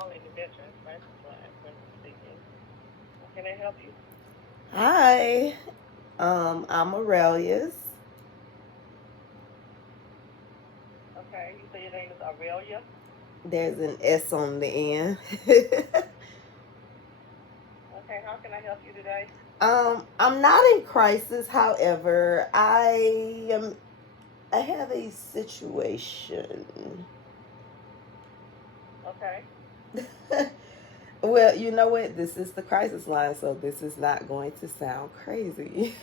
calling the Veterans Crisis Line. Brenda speaking. How can I help you? Hi, I'm Aurelius. Okay, you say your name is Aurelia. There's an S on the end. Okay, how can I help you today? I'm not in crisis. However, I have a situation. Okay. Well, you know what? This is the crisis line, so this is not going to sound crazy.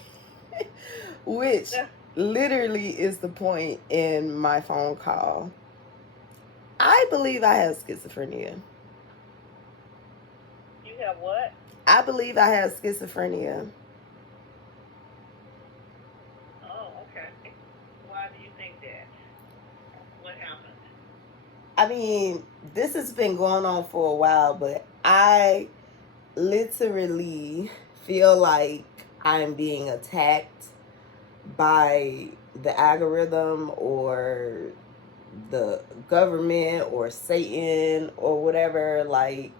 Which literally is the point in my phone call. I believe I have schizophrenia. You have what? I believe I have schizophrenia. Oh, okay. Why do you think that? What happened? I mean, this has been going on for a while, but I literally feel like I'm being attacked by the algorithm or the government or Satan or whatever. Like,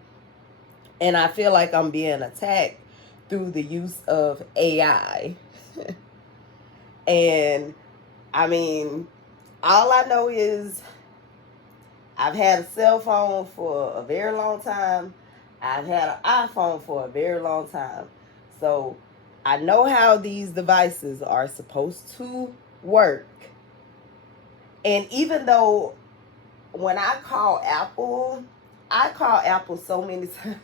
and I feel like I'm being attacked through the use of AI. And I mean, all I know is I've had a cell phone for a very long time. I've had an iPhone for a very long time. So I know how these devices are supposed to work. And even though when I call Apple so many times.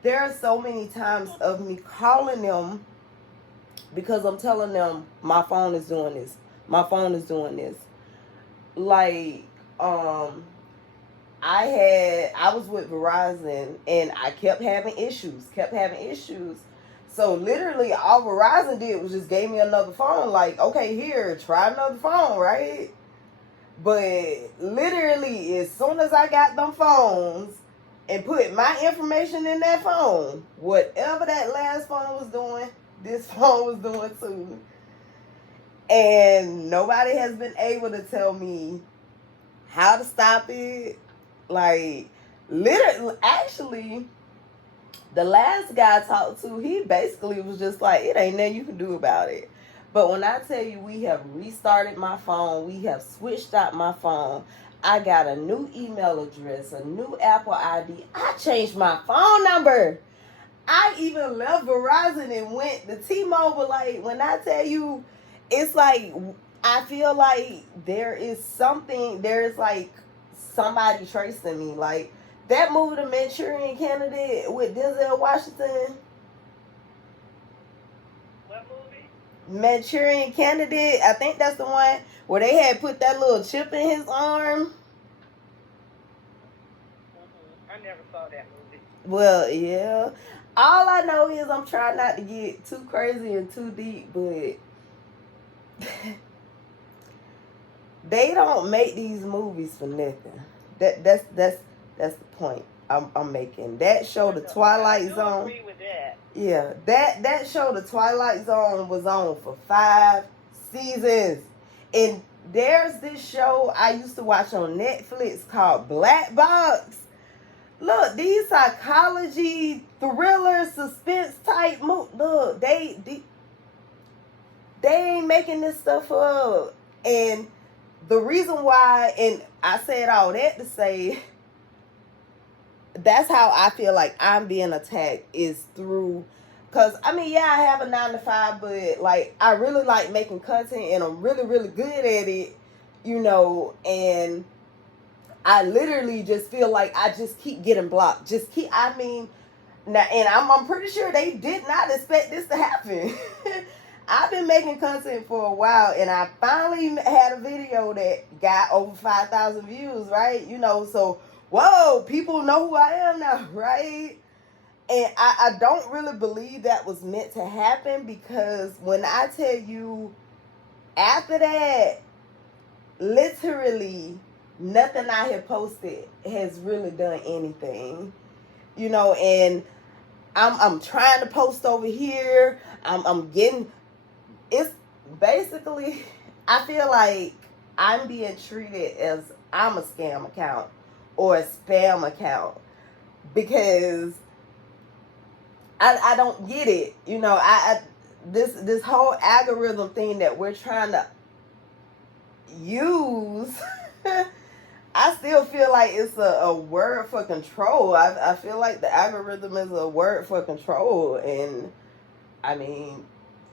There are so many times of me calling them because I'm telling them my phone is doing this. My phone is doing this. Like, um, I was with Verizon and I kept having issues. So literally all Verizon did was just gave me another phone, like, okay, here, try another phone, right? But literally as soon as I got them phones and put my information in that phone, whatever that last phone was doing, this phone was doing too. And nobody has been able to tell me how to stop it. Like, literally, actually, the last guy I talked to, he basically was just like, it ain't nothing you can do about it. But when I tell you we have restarted my phone, we have switched out my phone, I got a new email address, a new Apple ID. I changed my phone number. I even left Verizon and went to T-Mobile. Like, when I tell you, it's like, I feel like there's like somebody tracing me. Like, that movie, The Manchurian Candidate with Denzel Washington. What movie? Manchurian Candidate, I think that's the one where they had put that little chip in his arm. I never saw that movie. Well, yeah. All I know is I'm trying not to get too crazy and too deep, but they don't make these movies for nothing. That's the point I'm making. That show, The Twilight Zone. I do agree with that. Yeah, that show, The Twilight Zone, was on for 5 seasons, and there's this show I used to watch on Netflix called Black Box. Look, these psychology, thriller, suspense type look, they ain't making this stuff up. And the reason why, and I said all that to say, that's how I feel like I'm being attacked, is through, because I mean, yeah, I have a 9 to 5, but like, I really like making content and I'm really, really good at it, and I literally just feel like I just keep getting blocked. I mean, now, and I'm pretty sure they did not expect this to happen. I've been making content for a while, and I finally had a video that got over 5,000 views, right? So, whoa, people know who I am now, right? And I don't really believe that was meant to happen, because when I tell you, after that, literally nothing I have posted has really done anything, and I'm trying to post over here. I'm getting, it's basically, I feel like I'm being treated as I'm a scam account or a spam account. because I don't get it. You know, this whole algorithm thing that we're trying to use. I still feel like it's a word for control. I feel like the algorithm is a word for control. And I mean,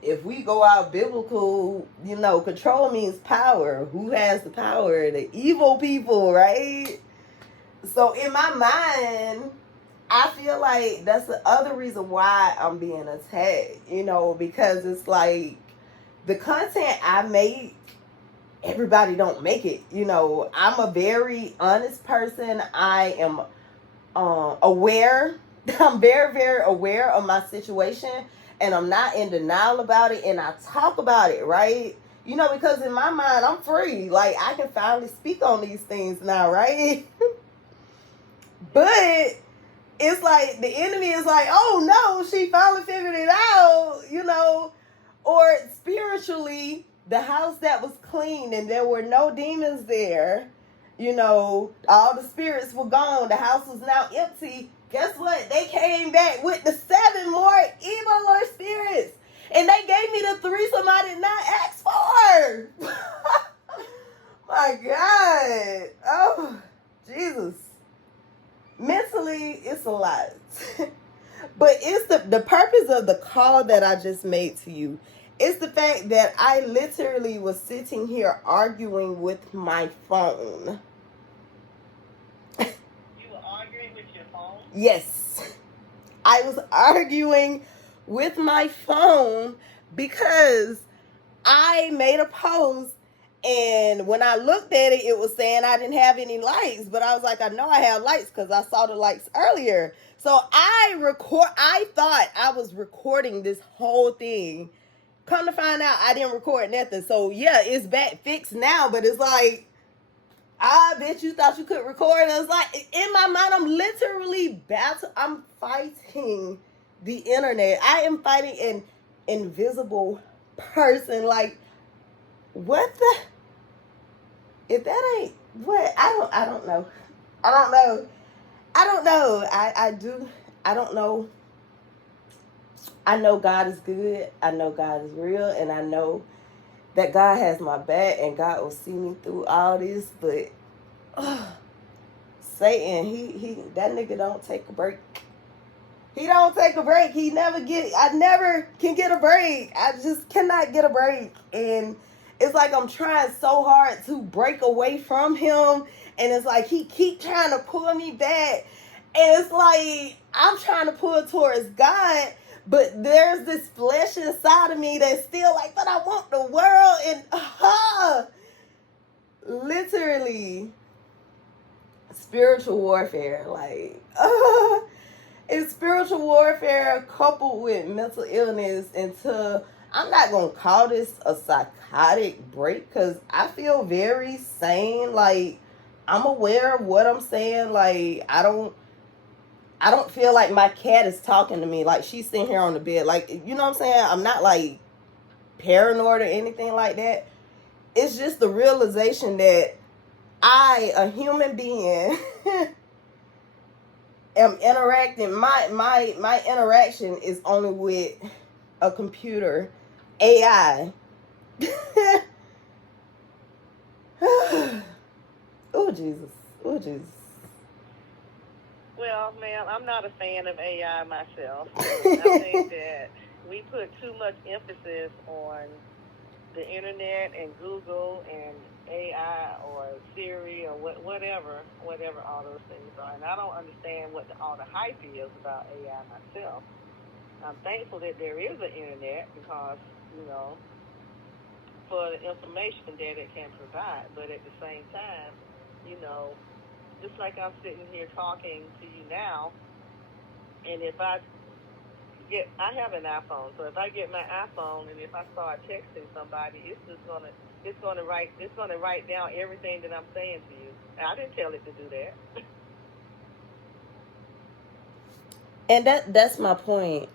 if we go out biblical, you know, control means power. Who has the power? The evil people, right? So in my mind, I feel like that's the other reason why I'm being attacked, you know, because it's like the content I make, everybody don't make it. You know, I'm a very honest person. I am aware. I'm very, very aware of my situation, and I'm not in denial about it, and I talk about it, right? You know, because in my mind, I'm free. Like, I can finally speak on these things now, right? But it's like the enemy is like, oh no, she finally figured it out, you know. Or spiritually, the house that was clean and there were no demons there, you know, all the spirits were gone, the house was now empty. Guess what? They came back with the 7 more evil spirits. And they gave me the threesome I did not ask for. My God. Oh, Jesus. Mentally, it's a lot. But it's the purpose of the call that I just made to you. It's the fact that I literally was sitting here arguing with my phone. You were arguing with your phone? Yes. I was arguing with my phone because I made a post, and when I looked at it, it was saying I didn't have any likes. But I was like, I know I have likes because I saw the likes earlier. So I thought I was recording this whole thing. Come to find out, I didn't record nothing. So yeah, it's back fixed now. But it's like, I bet you thought you could record. It's like, in my mind, I'm literally I'm fighting the internet. I am fighting an invisible person. Like, what the? If that ain't what, I don't know. I don't know. I don't know. I know God is good. I know God is real, and I know that God has my back, and God will see me through all this. But Satan, he that nigga don't take a break. He don't take a break. I never can get a break. I just cannot get a break. And it's like I'm trying so hard to break away from him. And it's like he keep trying to pull me back. And it's like I'm trying to pull towards God. But there's this flesh inside of me that's still like, but I want the world. And literally spiritual warfare. Like, it's spiritual warfare coupled with mental illness until I'm not going to call this a psychotic break because I feel very sane. Like, I'm aware of what I'm saying. Like, I don't feel like my cat is talking to me. Like, she's sitting here on the bed. Like, you know what I'm saying? I'm not, like, paranoid or anything like that. It's just the realization that I, a human being, am interacting. My interaction is only with a computer, AI. Oh Jesus. Oh Jesus. Well, ma'am, I'm not a fan of AI myself. I think that we put too much emphasis on the internet and Google and AI or Siri or whatever all those things are. And I don't understand what all the hype is about AI myself. I'm thankful that there is an internet because, you know, for the information that it can provide. But at the same time, you know, just like I'm sitting here talking to you now, and if I have an iPhone, so if I get my iPhone and if I start texting somebody, it's gonna write down everything that I'm saying to you. And I didn't tell it to do that. And that's my point.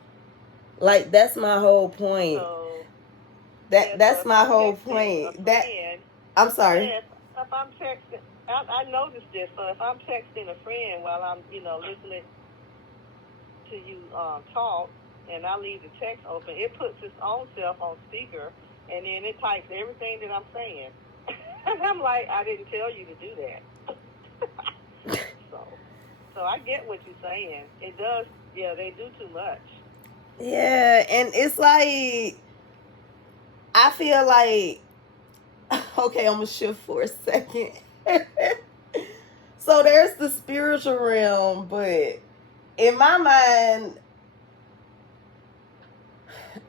Like, that's my whole point. So that's my whole point. I'm sorry. If I'm texting, I noticed this. So if I'm texting a friend while I'm, you know, listening to you talk, and I leave the text open, it puts its own self on speaker, and then it types everything that I'm saying. And I'm like, I didn't tell you to do that. So I get what you're saying. It does, yeah, they do too much. Yeah, and it's like, I feel like, okay, I'm going to shift for a second. So there's the spiritual realm, but in my mind,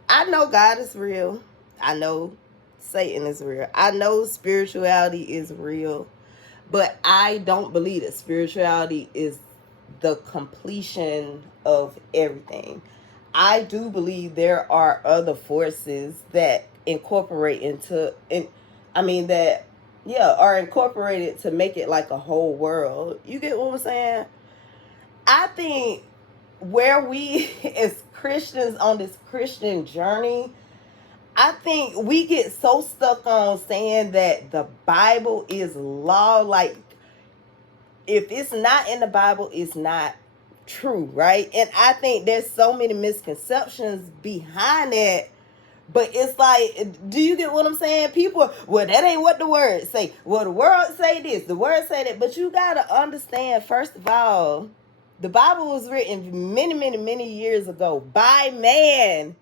I know God is real. I know Satan is real. I know spirituality is real. But I don't believe that spirituality is the completion of everything. I do believe there are other forces that incorporate are incorporated to make it like a whole world. You get what I'm saying? I think where we as Christians on this Christian journey, I think we get so stuck on saying that the Bible is law. Like, if it's not in the Bible, it's not true, right? And I think there's so many misconceptions behind that. But it's like, do you get what I'm saying? People, well, that ain't what the word say. Well, the word say this, the word say that. But you got to understand, first of all, the Bible was written many, many, many years ago by man.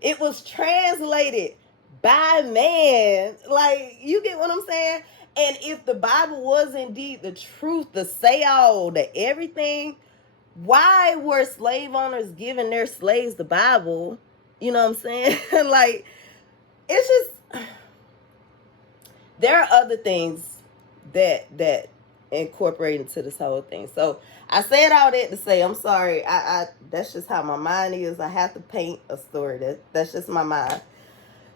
It was translated by man. Like, you get what I'm saying? And if the Bible was indeed the truth, the say-all, the everything, why were slave owners giving their slaves the Bible? You know what I'm saying? Like, it's just, there are other things that incorporate into this whole thing. So I said all that to say, I'm sorry. I that's just how my mind is. I have to paint a story. That's just my mind.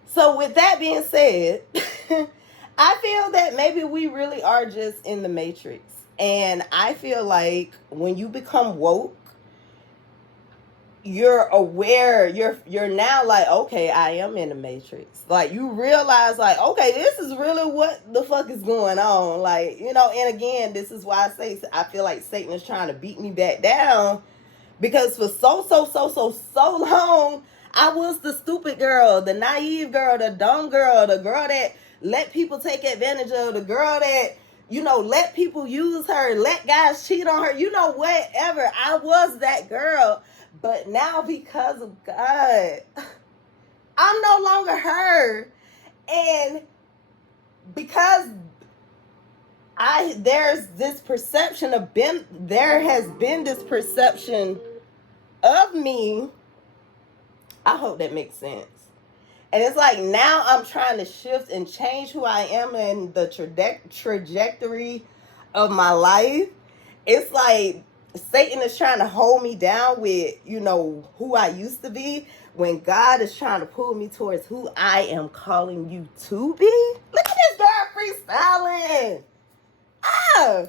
So with that being said, I feel that maybe we really are just in the matrix. And I feel like when you become woke, you're aware, you're now like, okay, I am in the matrix. Like, you realize, like, okay, this is really what the fuck is going on. Like, you know, and again, this is why I feel like Satan is trying to beat me back down, because for so long, I was the stupid girl, the naive girl, the dumb girl, the girl that let people take advantage of, the girl that, you know, let people use her, let guys cheat on her, you know, whatever. I was that girl. But now, because of God, I'm no longer her. And because there has been this perception of me. I hope that makes sense. And it's like, now I'm trying to shift and change who I am in the trajectory of my life. It's like Satan is trying to hold me down with, you know, who I used to be, when God is trying to pull me towards who I am calling you to be. Look at this girl freestyling. Ah.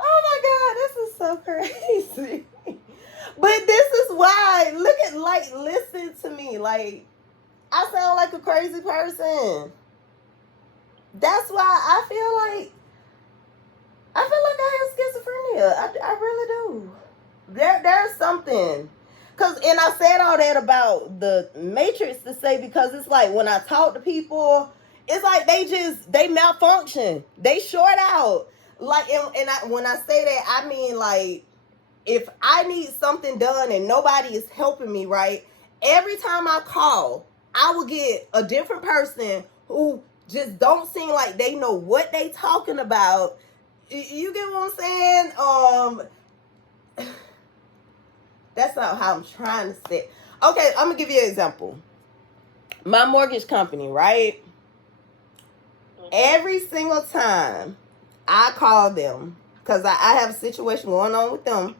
Oh my God, this is so crazy. But this is why, listen to me. Like, I sound like a crazy person. That's why I feel like I have schizophrenia. I really do. There's something. And I said all that about the matrix to say, because it's like, when I talk to people, it's like they malfunction. They short out. Like, when I say that, I mean, like, if I need something done and nobody is helping me, right? Every time I call, I will get a different person who just don't seem like they know what they talking about. You get what I'm saying? That's not how I'm trying to say. Okay, I'm gonna give you an example. My mortgage company, right? Every single time I call them, because I have a situation going on with them,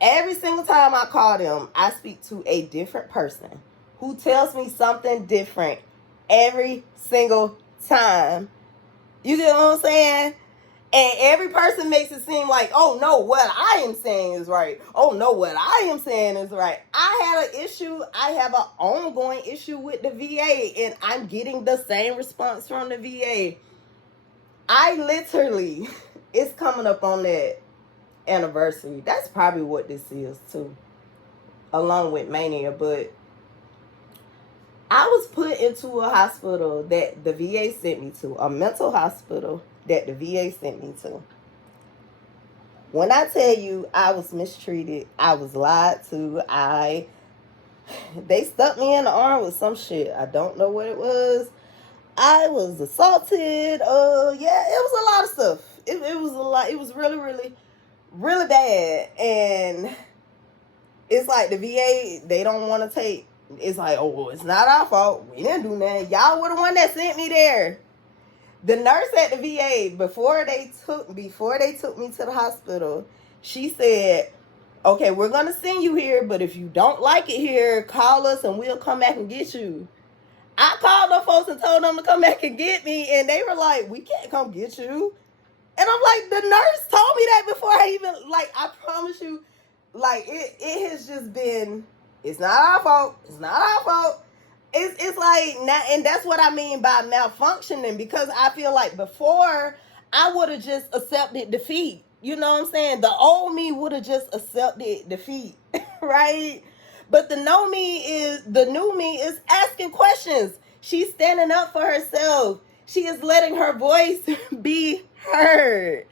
every single time I call them, I speak to a different person who tells me something different every single time. You get what I'm saying? And every person makes it seem like, oh no, what I am saying is right. Oh no, what I am saying is right. I have an ongoing issue with the VA, and I'm getting the same response from the VA. I literally, it's coming up on that anniversary. That's probably what this is too, along with mania. But I was put into a hospital that the VA sent me to, a mental hospital that the VA sent me to. When I tell you I was mistreated, I was lied to, they stuck me in the arm with some shit. I don't know what it was. I was assaulted. Yeah, it was a lot of stuff. It was a lot. It was really, really, really bad. And it's like the VA, they don't want to take. It's like, oh, well, it's not our fault. We didn't do nothing. Y'all were the one that sent me there. The nurse at the VA, before they took me to the hospital, she said, okay, we're going to send you here, but if you don't like it here, call us and we'll come back and get you. I called them folks and told them to come back and get me, and they were like, we can't come get you. And I'm like, the nurse told me that before I even, like, I promise you, like, it has just been, it's not our fault. It's not our fault. It's like, not, and that's what I mean by malfunctioning, because I feel like before, I would have just accepted defeat. You know what I'm saying? The old me would have just accepted defeat, right? But the new me is asking questions. She's standing up for herself. She is letting her voice be heard.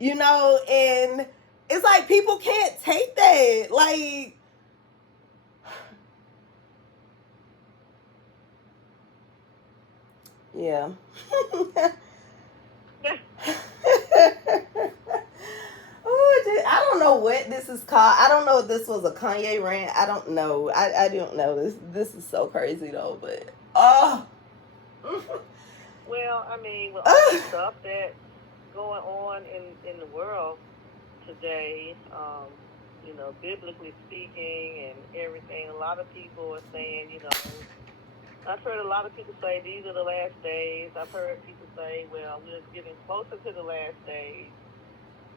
You know, and it's like people can't take that. Like, yeah. I don't know what this is called. I don't know if this was a Kanye rant. I don't know. I don't know. This is so crazy though. But Well, I mean, with all the stuff that's going on in the world today, you know, biblically speaking and everything, a lot of people are saying, you know, I've heard a lot of people say these are the last days. I've heard people say, well, we're getting closer to the last days.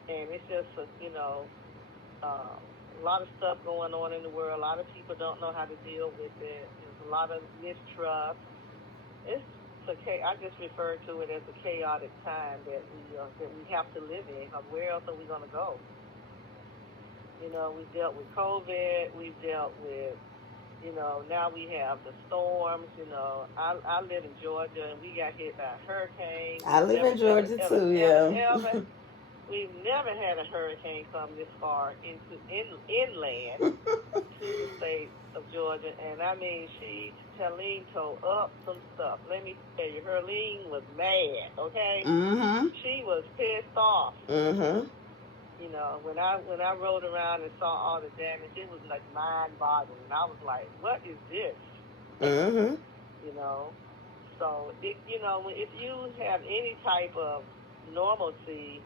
And it's just, you know, a lot of stuff going on in the world. A lot of people don't know how to deal with it. There's a lot of mistrust. I just refer to it as a chaotic time that we have to live in. Because where else are we going to go? You know, we've dealt with COVID. We've dealt with, you know, now we have the storms. You know, I live in Georgia, and we got hit by a hurricane. I live in Georgia too, yeah. We've never had a hurricane come this far inland to the state of Georgia. And I mean, Helene told up some stuff. Let me tell you, Helene was mad, okay? Mm-hmm. She was pissed off. Mm-hmm. You know, when I rode around and saw all the damage, it was like mind-boggling. I was like, what is this? Mm-hmm. You know, so, you know, if you have any type of normalcy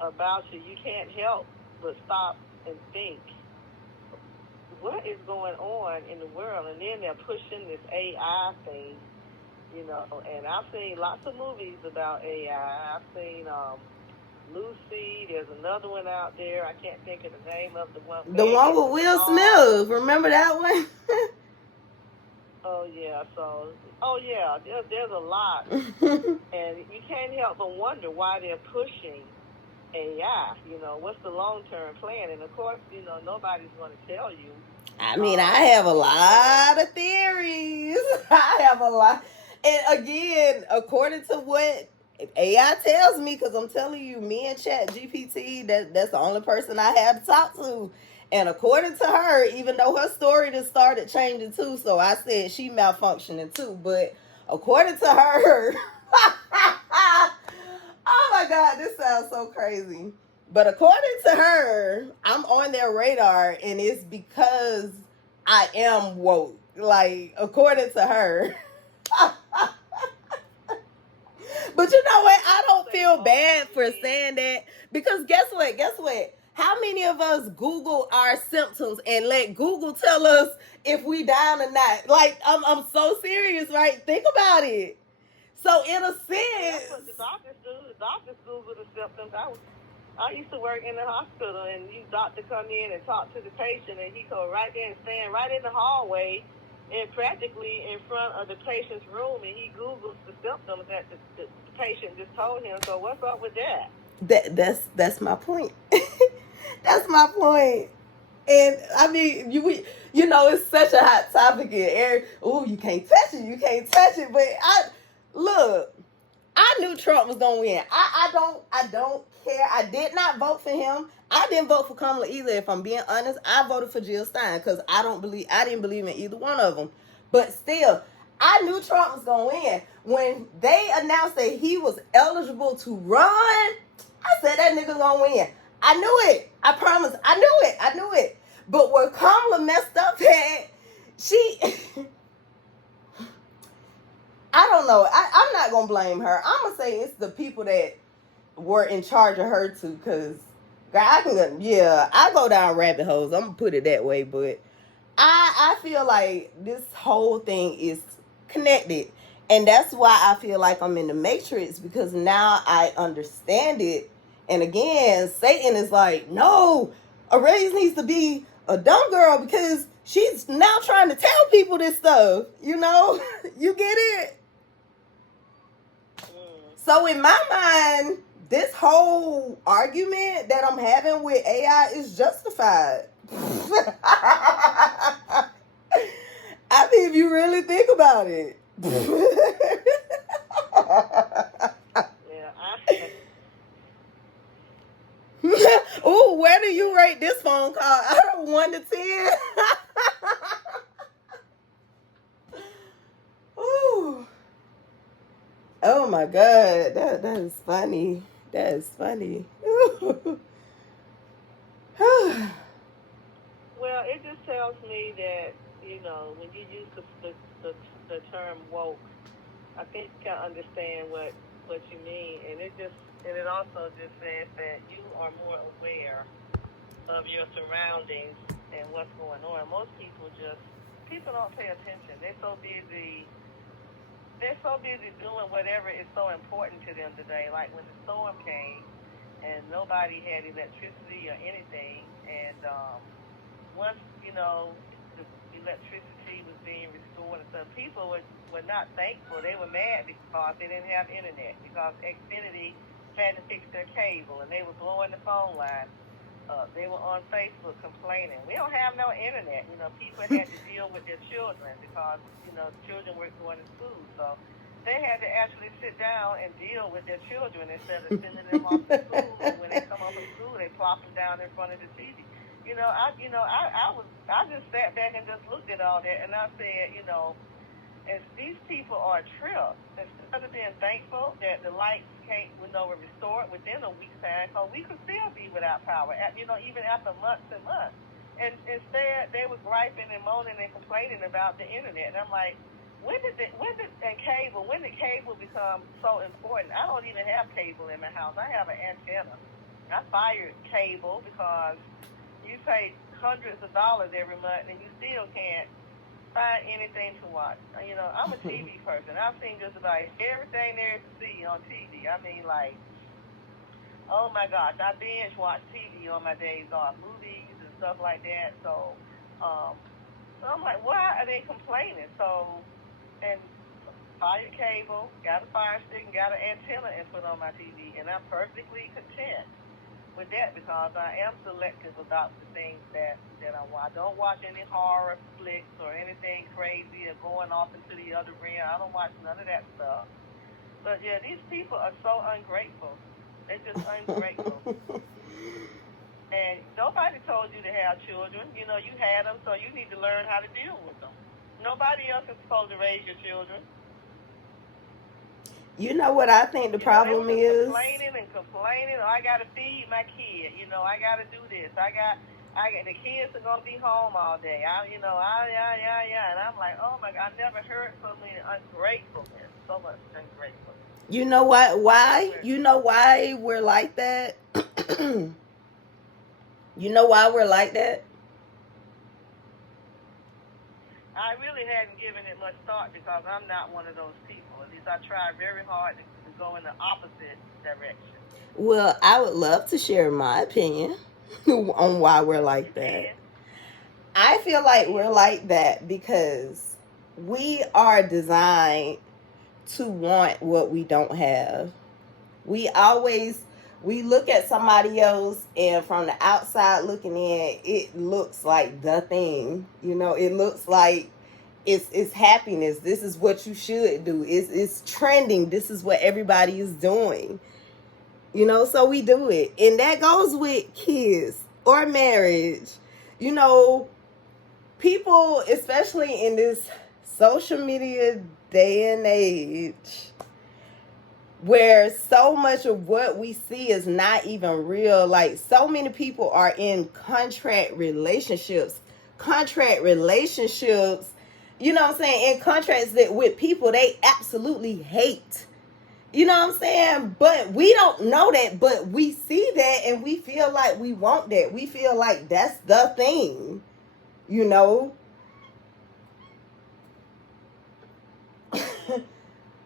about you, you can't help but stop and think, what is going on in the world? And then they're pushing this AI thing, you know, and I've seen lots of movies about AI. I've seen Lucy. There's another one out there. I can't think of the name of the one. The one with Will Smith. Remember that one? Oh, yeah. So, there's a lot. And you can't help but wonder why they're pushing AI. You know, what's the long-term plan? And, of course, you know, nobody's going to tell you. I mean, I have a lot of theories. I have a lot. And, again, according to what AI tells me, because I'm telling you, me and ChatGPT, that's the only person I have to talk to. And according to her, even though her story just started changing too, so I said she malfunctioning too. But according to her, oh my God, this sounds so crazy. But according to her, I'm on their radar, and it's because I am woke. Like, according to her. But you know what? I don't feel bad for saying that, because guess what? How many of us Google our symptoms and let Google tell us if we down or not? Like, I'm so serious, right? Think about it. So in a sense, that's what the doctors do. The doctors Google the symptoms. I used to work in the hospital, and you doctor come in and talk to the patient, and he go right there and stand right in the hallway, and practically in front of the patient's room, and he Googles the symptoms that the patient just told him. So what's up with that? That's my point. That's my point. And I mean, you know, it's such a hot topic in air. Oh, you can't touch it. You can't touch it. But look. I knew Trump was gonna win. I don't care. I did not vote for him. I didn't vote for Kamala either. If I'm being honest, I voted for Jill Stein because I didn't believe in either one of them. But still, I knew Trump was gonna win when they announced that he was eligible to run. I said that nigga gonna win. I knew it. I promise. I knew it. I knew it. But where Kamala messed up at, she. I don't know. I'm not going to blame her. I'm going to say it's the people that were in charge of her too. Because, I go down rabbit holes. I'm going to put it that way. But I feel like this whole thing is connected. And that's why I feel like I'm in the Matrix. Because now I understand it. And again, Satan is like, no, Aurelius needs to be a dumb girl because she's now trying to tell people this stuff. You know? You get it? So in my mind, this whole argument that I'm having with AI is justified. I mean, if you really think about it. Ooh, where do you rate this phone call? Out of 1 to 10? Ooh. Oh my God, that is funny. That is funny. Well, it just tells me that, you know, when you use the term woke, I think you can understand what you mean, and it also just says that you are more aware of your surroundings and what's going on. Most people don't pay attention. They're so busy doing whatever is so important to them today. Like when the storm came and nobody had electricity or anything, and once, you know, the electricity was being restored, and some people were not thankful. They were mad because they didn't have internet, because Xfinity had to fix their cable and they were blowing the phone line. They were on Facebook complaining. We don't have no internet. You know, people had to deal with their children because, you know, children weren't going to school. So they had to actually sit down and deal with their children instead of sending them off to school. And when they come off of school, they plop them down in front of the TV. I just sat back and just looked at all that, and I said, you know, as these people are tripped, instead of being thankful that the lights were restored within a week's time, so we could still be without power, even after months and months. And instead, they were griping and moaning and complaining about the internet. And I'm like, when did cable become so important? I don't even have cable in my house. I have an antenna. I fired cable because you pay hundreds of dollars every month and you still can't find anything to watch. You know, I'm a TV person. I've seen just about everything there is to see on TV. I mean, like, oh my gosh, I binge watch TV on my days off, movies and stuff like that. So I'm like, why are they complaining? So, and fired cable, got a fire stick, and got an antenna and put on my TV, and I'm perfectly content with that because I am selective about the things that I watch. I don't watch any horror flicks or anything crazy or going off into the other realm. I don't watch none of that stuff. But yeah, these people are so ungrateful. They're just ungrateful. And nobody told you to have children. You know, you had them, so you need to learn how to deal with them. Nobody else is supposed to raise your children. You know what I think the problem is? Complaining. Oh, I gotta feed my kid. You know, I gotta do this. I got the kids are gonna be home all day. And I'm like, oh my God, I never heard so many ungratefulness. So much ungratefulness. You know what? Why? You know why we're like that? You know why we're like that? I really hadn't given it much thought because I'm not one of those people. At least I try very hard to go in the opposite direction. Well, I would love to share my opinion on why we're like that. I feel like we're like that because we are designed to want what we don't have. We always we look at somebody else, and from the outside looking in, it looks like the thing. You know, it looks like it's happiness. This is what you should do. It's trending. This is what everybody is doing. You know, so we do it. And that goes with kids or marriage. You know, people, especially in this social media day and age, where so much of what we see is not even real. Like, so many people are in contract relationships, you know what I'm saying, in contracts that with people they absolutely hate. You know what I'm saying? But we don't know that, but we see that and we feel like we want that. We feel like that's the thing, you know?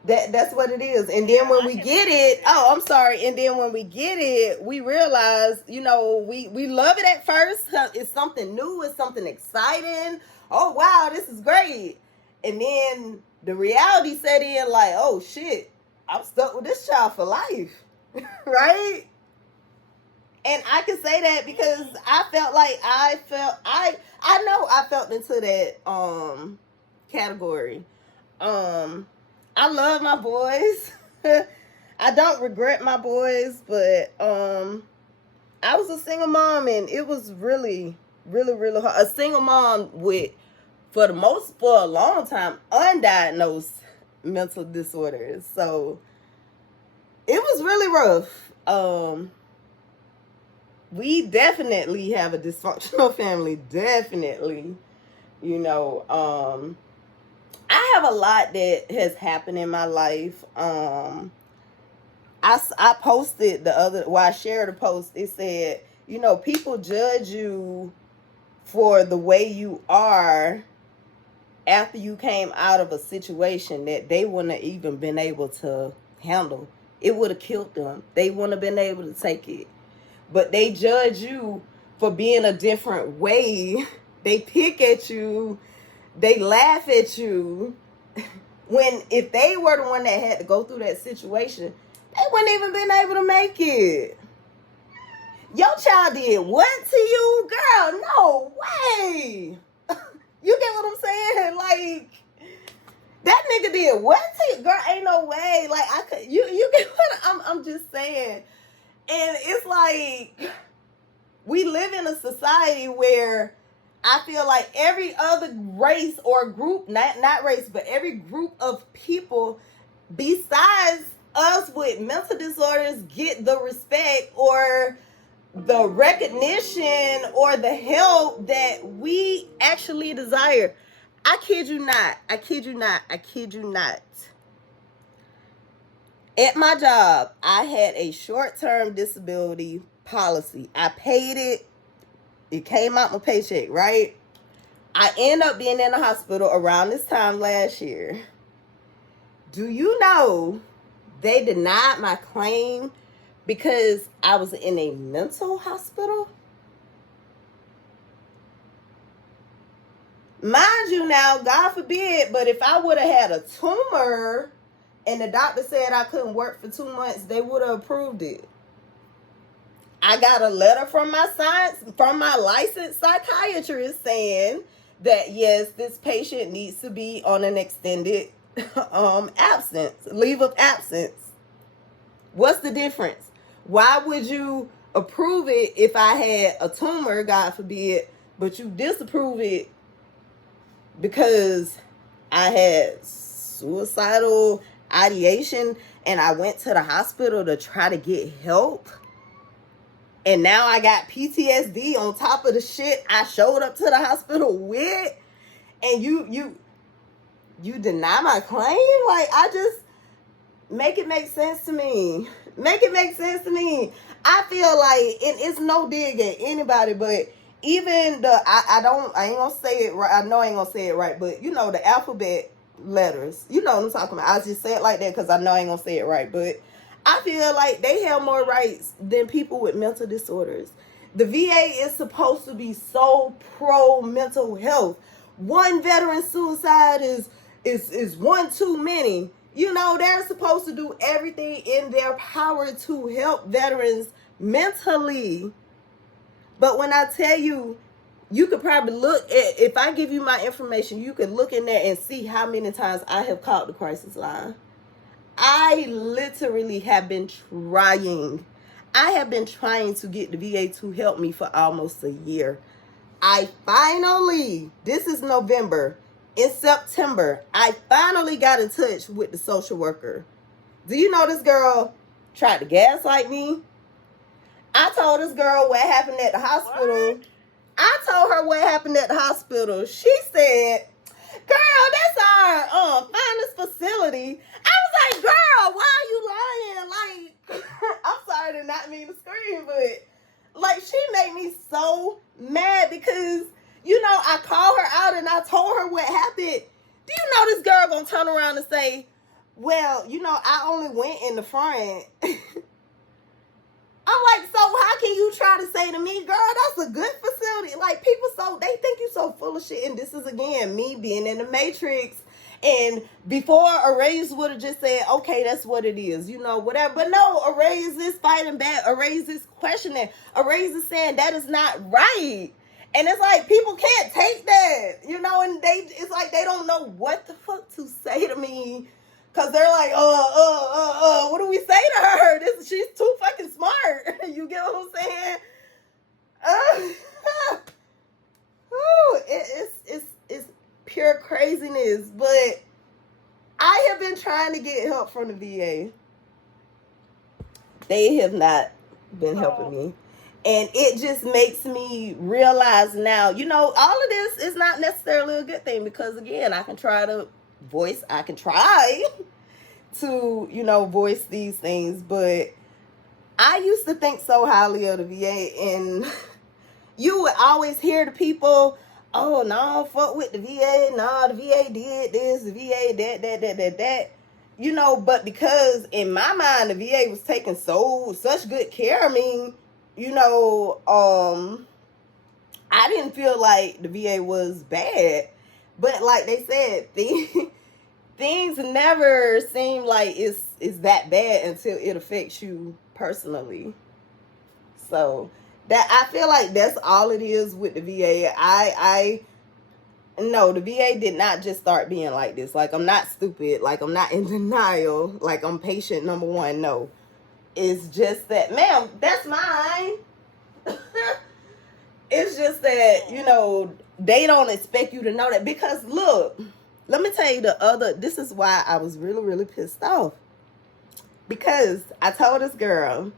That's what it is. And then when we get it, and then when we get it, we realize, you know, we love it at first. It's something new, it's something exciting. Oh wow, this is great. And then the reality set in, like, oh shit, I'm stuck with this child for life. Right? And I can say that because I know I felt into that category. I love my boys. I don't regret my boys, but I was a single mom, and it was really, really, really hard. A single mom with, for a long time, undiagnosed mental disorders. So it was really rough. We definitely have a dysfunctional family. Definitely, you know. I have a lot that has happened in my life. I posted I shared a post. It said, you know, people judge you for the way you are after you came out of a situation that they wouldn't have even been able to handle. It would have killed them. They wouldn't have been able to take it. But they judge you for being a different way. They pick at you. They laugh at you. When if they were the one that had to go through that situation, they wouldn't even been able to make it. Your child did what to you, girl? No way. You get what I'm saying? Like, that nigga did what to you, girl? Ain't no way. Like, I could. You get what I'm just saying. And it's like, we live in a society where I feel like every other race or group, not race, but every group of people besides us with mental disorders get the respect or the recognition or the help that we actually desire. I kid you not. At my job, I had a short-term disability policy. I paid it. It came out my paycheck, right? I end up being in the hospital around this time last year. Do you know they denied my claim because I was in a mental hospital? Mind you now, God forbid, but if I would have had a tumor and the doctor said I couldn't work for 2 months, they would have approved it. I got a letter from my licensed psychiatrist saying that yes, this patient needs to be on an extended leave of absence. What's the difference? Why would you approve it if I had a tumor, God forbid, but you disapprove it because I had suicidal ideation and I went to the hospital to try to get help? And now I got PTSD on top of the shit I showed up to the hospital with. And you deny my claim? Like, I just make it make sense to me. Make it make sense to me. I feel like, and it's no dig at anybody, but even I ain't gonna say it right. I know I ain't gonna say it right, but you know, the alphabet letters. You know what I'm talking about. I just say it like that because I know I ain't gonna say it right, but I feel like they have more rights than people with mental disorders. The VA is supposed to be so pro mental health. One veteran suicide is one too many. You know, they're supposed to do everything in their power to help veterans mentally. But when I tell you, you could probably look at, if I give you my information, you could look in there and see how many times I have called the crisis line. I literally have been trying. I have been trying to get the VA to help me for almost a year. I finally, this is November, in September, I finally got in touch with the social worker. Do you know this girl tried to gaslight me? I told this girl what happened at the hospital. What? I told her what happened at the hospital. She said, girl, that's our finest facility. I was like, girl, why are you lying? Like, I'm sorry to not mean to scream, but like, she made me so mad because, you know, I called her out and I told her what happened. Do you know this girl gonna turn around and say, well, you know, I only went in the front. I'm like, so how can you try to say to me, girl, that's a good facility? Like, people they think you so full of shit. And this is, again, me being in the Matrix. And before, Arrays would have just said, okay, that's what it is, you know, whatever. But no, Arrays is fighting back. Arrays is questioning. Arrays is saying that is not right. And it's like, people can't take that, you know, and it's like they don't know what the fuck to say to me. Because they're like, what do we say to her? She's too fucking smart. You get what I'm saying? It's pure craziness. But I have been trying to get help from the VA. They have not been helping me. And it just makes me realize now, you know, all of this is not necessarily a good thing. Because, again, I can try to to, you know, voice these things, but I used to think so highly of the VA, and you would always hear the people, oh, no, fuck with the VA, no, the VA did this, the VA that, you know, but because in my mind, the VA was taking such good care of me, you know, I didn't feel like the VA was bad, but like they said, things never seem like it's that bad until it affects you personally. So that, I feel like that's all it is with the VA. No, the VA did not just start being like this. Like, I'm not stupid. Like, I'm not in denial. Like, I'm patient number one. No. It's just that, ma'am, that's mine. It's just that, you know, they don't expect you to know that. Because, look, let me tell you this is why I was really, really pissed off. Because I told this girl,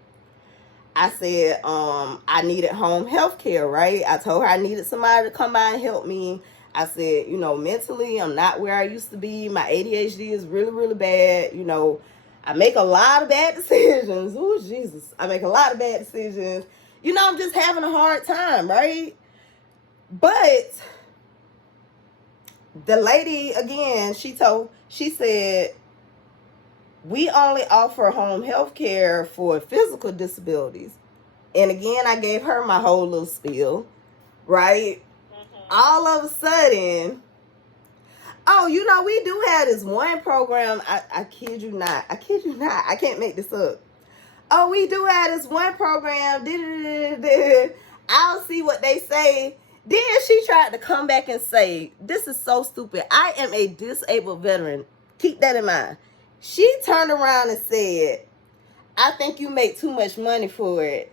I said, I needed home health care, right? I told her I needed somebody to come by and help me. I said, you know, mentally, I'm not where I used to be. My ADHD is really, really bad. You know, I make a lot of bad decisions. Oh, Jesus. I make a lot of bad decisions. You know, I'm just having a hard time, right? But the lady, again, she said, we only offer home health care for physical disabilities. And again, I gave her my whole little spiel, right? Mm-hmm. All of a sudden, oh, you know, we do have this one program. I kid you not. I can't make this up. Oh, we do have this one program. I'll see what they say. Then she tried to come back and say, this is so stupid. I am a disabled veteran. Keep that in mind. She turned around and said, I think you make too much money for it.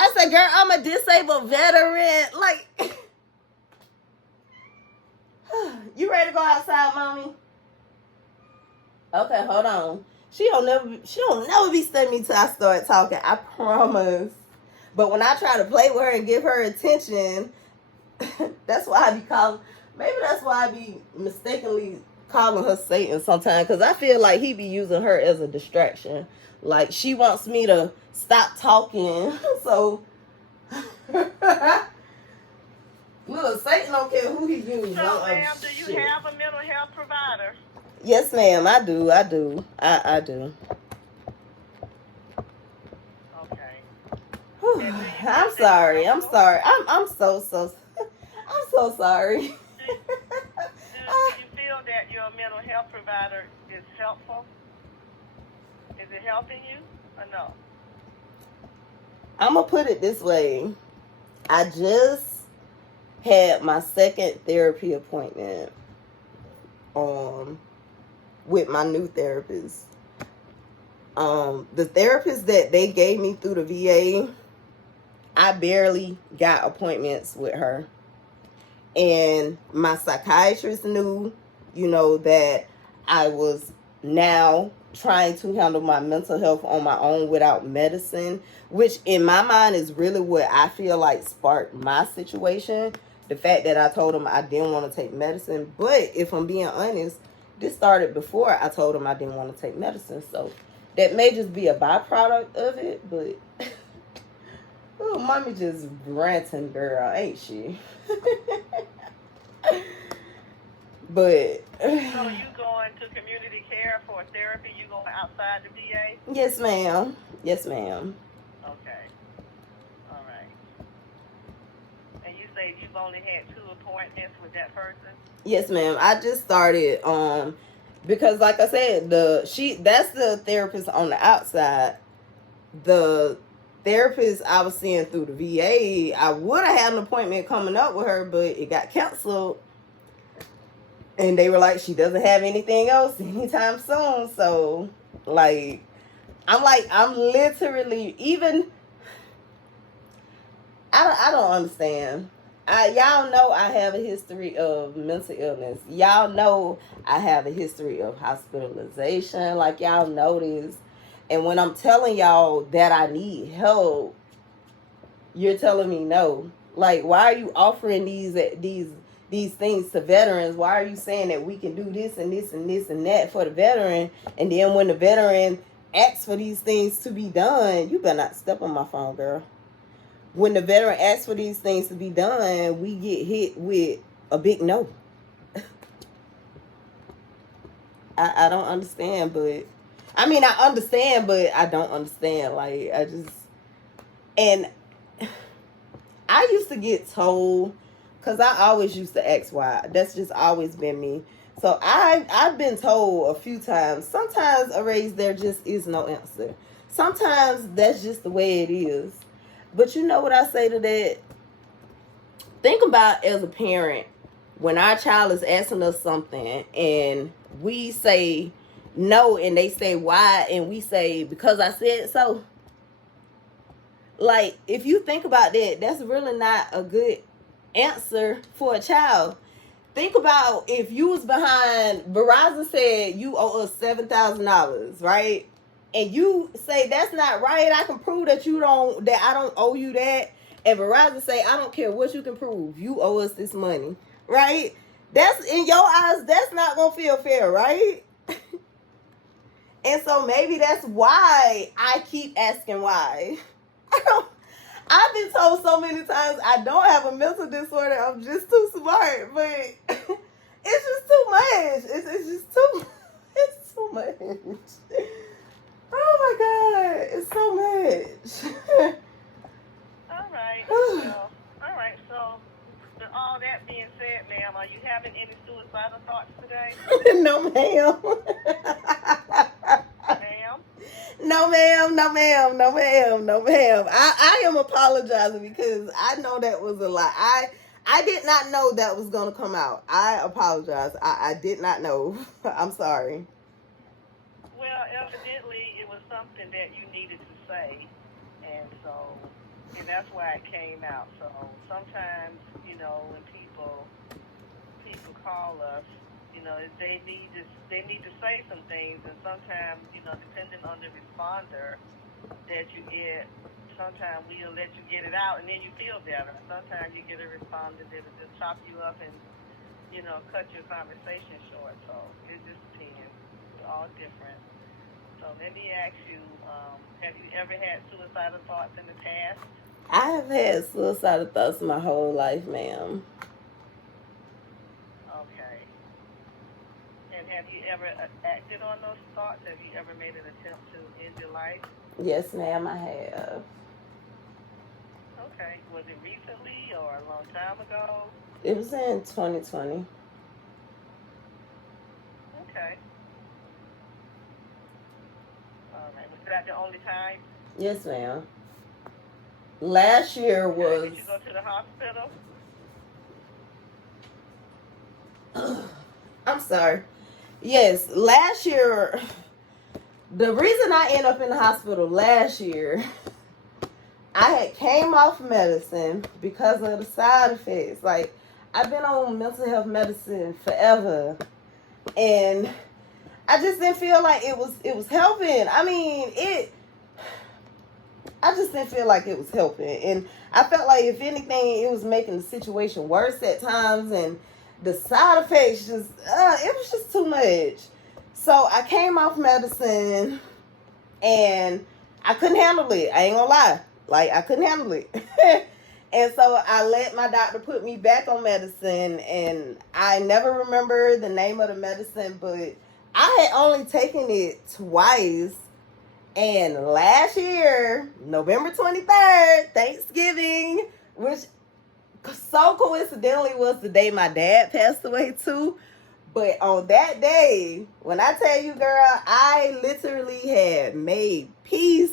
I said, girl, I'm a disabled veteran. Like, you ready to go outside, mommy? Okay, hold on. She don't never be studying me till I start talking. I promise. But when I try to play with her and give her attention, that's why I be calling. Maybe that's why I be mistakenly calling her Satan sometimes. Because I feel like he be using her as a distraction. Like, she wants me to stop talking. So, look, Satan don't care who he uses. So, ma'am, do you have a mental health provider? Yes, ma'am, I do. I do. Okay. I'm sorry. I'm sorry. I'm so sorry. Do you feel that your your mental health provider is helpful? Is it helping you or no? I'm going to put it this way. I just had my second therapy appointment with my new therapist. The therapist that they gave me through the VA, I barely got appointments with her. And my psychiatrist knew, that I was now trying to handle my mental health on my own without medicine, which in my mind is really what I feel like sparked my situation. The fact that I told him I didn't want to take medicine. But if I'm being honest, this started before I told him I didn't want to take medicine. So that may just be a byproduct of it. But, oh, mommy just ranting, girl, ain't she? But so you going to community care for therapy? You going outside the VA? Yes, ma'am. Yes, ma'am. Okay. All right. And you say you've only had 2 appointments with that person? Yes, ma'am. I just started because like I said, that's the therapist on the outside. The therapist I was seeing through the VA, I would have had an appointment coming up with her, but it got canceled. And they were like, she doesn't have anything else anytime soon. So, I'm literally, even, I don't understand. Y'all know I have a history of mental illness. Y'all know I have a history of hospitalization. Like, y'all know this. And when I'm telling y'all that I need help, you're telling me no. Like, why are you offering these things to veterans? Why are you saying that we can do this and this and this and that for the veteran? And then when the veteran asks for these things to be done, you better not step on my phone, girl. When the veteran asks for these things to be done, we get hit with a big no. I don't understand, but I mean, I understand, but I don't understand. Like, and I used to get told, because I always used to ask why. That's just always been me. So I've been told a few times, sometimes, Arrays, there just is no answer. Sometimes that's just the way it is. But you know what I say to that? Think about, as a parent, when our child is asking us something and we say no and they say why and we say because I said so. Like, if you think about that, that's really not a good answer for a child. Think about if you was behind, Verizon said you owe us $7,000, right? And you say that's not right. I can prove that I don't owe you that. And Verizon say, I don't care what you can prove. You owe us this money, right? That's, in your eyes, that's not gonna feel fair, right? And so maybe that's why I keep asking why. I've been told so many times I don't have a mental disorder. I'm just too smart, but it's just too much. It's just too. It's too much. Oh my God, it's so much. All right. Well, all right. So, with all that being said, ma'am, are you having any suicidal thoughts today? No, ma'am. Ma'am? No, ma'am. No, ma'am. No, ma'am. No, ma'am. I am apologizing because I know that was a lie. I did not know that was going to come out. I apologize. I did not know. I'm sorry. Well, evidently it was something that you needed to say, and that's why it came out. So sometimes, when people call us, they need to say some things, and sometimes, depending on the responder that you get, sometimes we'll let you get it out, and then you feel better. Sometimes you get a responder that'll just chop you up and cut your conversation short. So it just depends. We're all different. So let me ask you, have you ever had suicidal thoughts in the past? I have had suicidal thoughts my whole life, ma'am. Okay. And have you ever acted on those thoughts? Have you ever made an attempt to end your life? Yes, ma'am, I have. Okay. Was it recently or a long time ago? It was in 2020. Okay. All right. Was that the only time? Yes, ma'am. Last year was. Did you go to the hospital? I'm sorry. Yes, last year. The reason I ended up in the hospital last year, I had came off medicine because of the side effects. Like, I've been on mental health medicine forever, and I just didn't feel like it was helping. I mean, I just didn't feel like it was helping, and I felt like if anything, it was making the situation worse at times, and the side effects just it was just too much. So I came off medicine, and I couldn't handle it. I ain't gonna lie, like I couldn't handle it. And so I let my doctor put me back on medicine, and I never remember the name of the medicine, but I had only taken it twice. And last year, November 23rd, Thanksgiving, which so coincidentally was the day my dad passed away too. But on that day, when I tell you, girl, I literally had made peace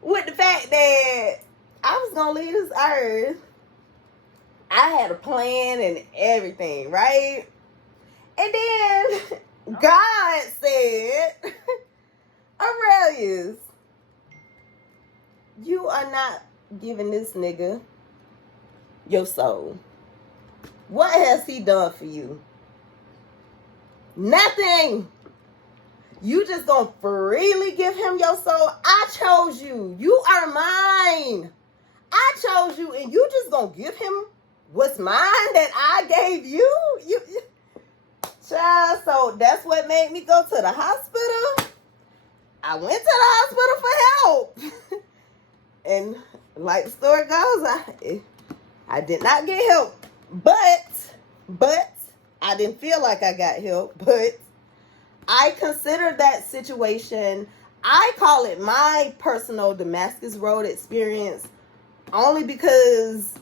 with the fact that I was going to leave this earth. I had a plan and everything, right? And then God said, Aurelius, you are not giving this nigga your soul. What has he done for you? Nothing. You just gonna freely give him your soul? I chose you. You are mine. I chose you, and you just gonna give him what's mine that I gave you? You child, so that's what made me go to the hospital. I went to the hospital for help. And like the story goes, I did not get help. But I didn't feel like I got help. But I consider that situation, I call it my personal Damascus Road experience, only because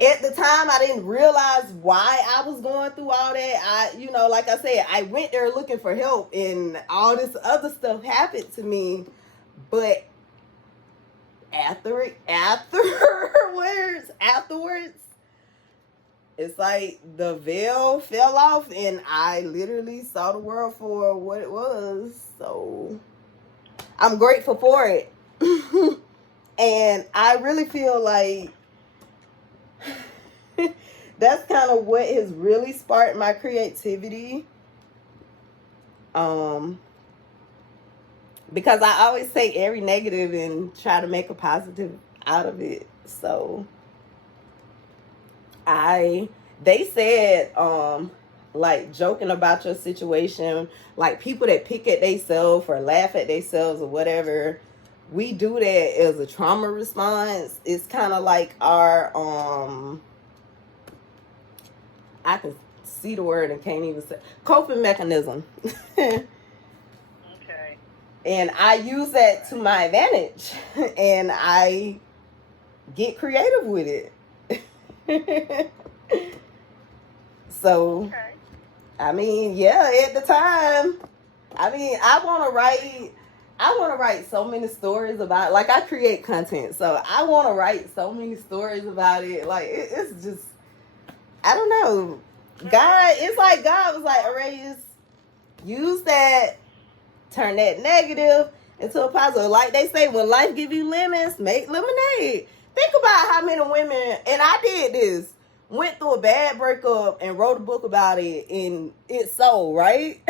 at the time I didn't realize why I was going through all that. Like I said, I went there looking for help, and all this other stuff happened to me. But afterwards, it's like the veil fell off, and I literally saw the world for what it was. So I'm grateful for it. And I really feel like that's kind of what has really sparked my creativity. Because I always take every negative and try to make a positive out of it. So they said, like, joking about your situation, like people that pick at themselves or laugh at themselves or whatever, we do that as a trauma response. It's kind of like our I can see the word and can't even say coping mechanism. Okay. And I use that to my advantage, and I get creative with it. So, Okay. I mean, yeah, at the time, I mean, I want to write so many stories about it. Like, I create content, so I want to write so many stories about it. Like, it's just, I don't know. It's like God was like, Aurelius, use that, turn that negative into a positive. Like they say, when life give you lemons, make lemonade. Think about how many women, and I did this, went through a bad breakup and wrote a book about it, and it sold, right?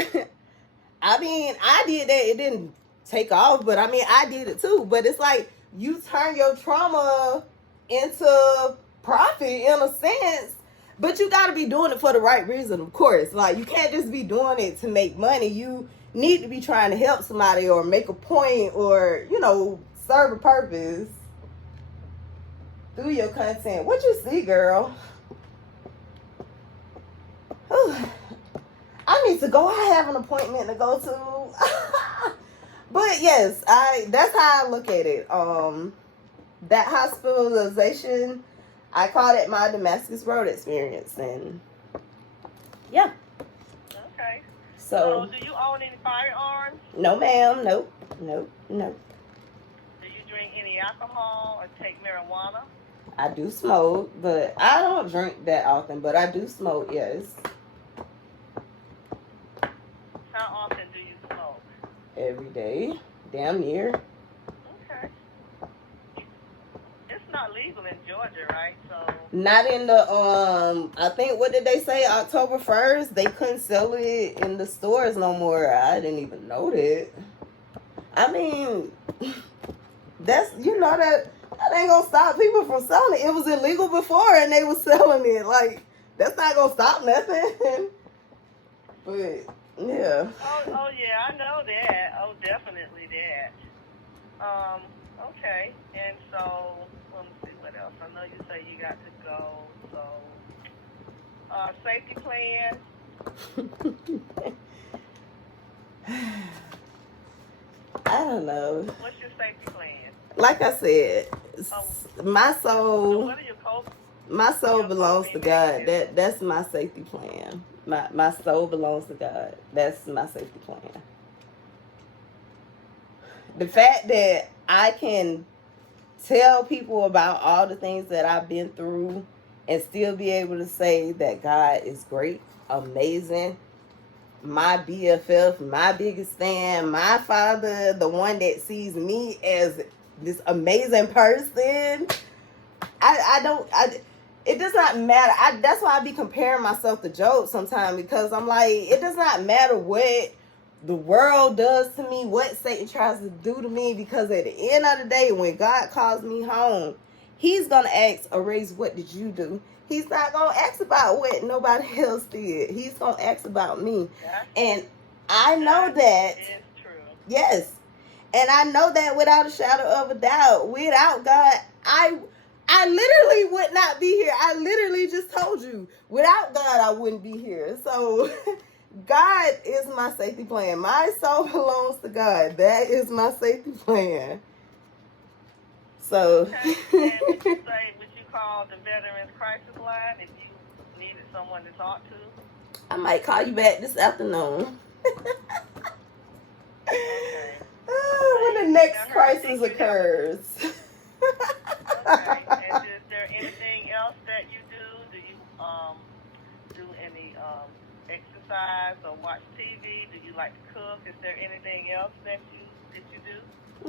I mean, I did that. It didn't take off, but I mean, I did it too. But it's like you turn your trauma into profit in a sense, but you got to be doing it for the right reason, of course. Like, you can't just be doing it to make money. You need to be trying to help somebody or make a point or, serve a purpose through your content. What you see, girl? I need to go. I have an appointment to go to. But yes, that's how I look at it. That hospitalization, I call it my Damascus Road experience, and yeah. Okay. So, do you own any firearms? no, ma'am. Nope. Nope. Nope. Do you drink any alcohol or take marijuana? I do smoke, but I don't drink that often. But I do smoke, yes. How often do you smoke? Every day. Damn near. Okay. It's not legal in Georgia, right? So. Not in the, I think, what did they say? October 1st? They couldn't sell it in the stores no more. I didn't even know that. I mean, that ain't gonna stop people from selling it. It was illegal before and they were selling it. Like, that's not gonna stop nothing. But, yeah. Oh yeah, I know that. Oh, definitely that. Okay. And so, let me see what else. I know you say you got to go. So, safety plan. I don't know. What's your safety plan? Like I said, my soul. What are your My soul belongs to God. That's my safety plan. My soul belongs to God. That's my safety plan. The fact that I can tell people about all the things that I've been through and still be able to say that God is great, amazing, my BFF, my biggest fan, my father, the one that sees me as this amazing person. It does not matter. That's why I be comparing myself to Job sometimes, because I'm like, it does not matter what the world does to me, what Satan tries to do to me, because at the end of the day, when God calls me home, he's going to ask, Arrays, what did you do? He's not going to ask about what nobody else did. He's going to ask about me. And I know that. Is true. Yes. And I know that without a shadow of a doubt. Without God, I literally would not be here. I literally just told you. Without God, I wouldn't be here. So God is my safety plan. My soul belongs to God. That is my safety plan. So. Okay. And would you call the Veterans Crisis Line if you needed someone to talk to? I might call you back this afternoon. Okay. When the next crisis occurs. Okay. And is there anything else that you do? Do you do any exercise or watch TV? Do you like to cook? Is there anything else that you do?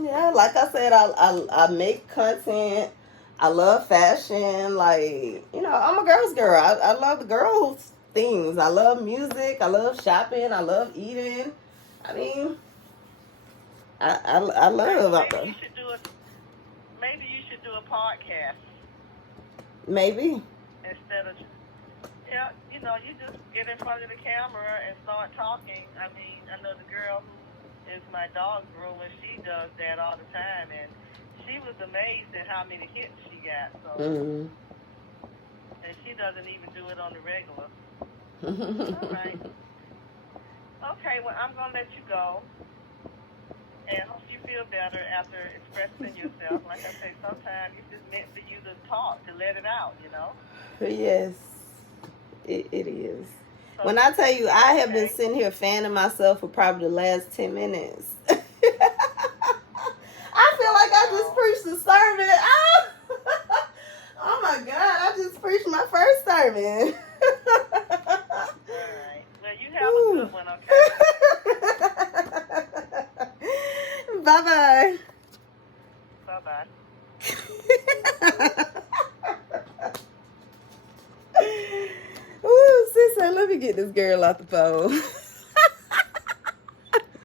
Yeah, like I said, I make content. I love fashion. Like, I'm a girl's girl. I love the girls things. I love music. I love shopping. I love eating. I mean, I love. Maybe you should do a podcast. Maybe. Instead of, you just get in front of the camera and start talking. I mean, I know the girl who is my dog groomer, she does that all the time, and she was amazed at how many hits she got. So, and she doesn't even do it on the regular. All right. Okay, well, I'm going to let you go. And hope you feel better after expressing yourself. Like I say, sometimes it's just meant for you to talk, to let it out, Yes, it is. So, when I tell you, I have been sitting here fanning myself for probably the last 10 minutes. I feel like I just preached a sermon. Oh my God, I just preached my first sermon. All right. Well, you have a good one, okay? Bye-bye. Bye-bye. Ooh, sis, let me get this girl off the phone.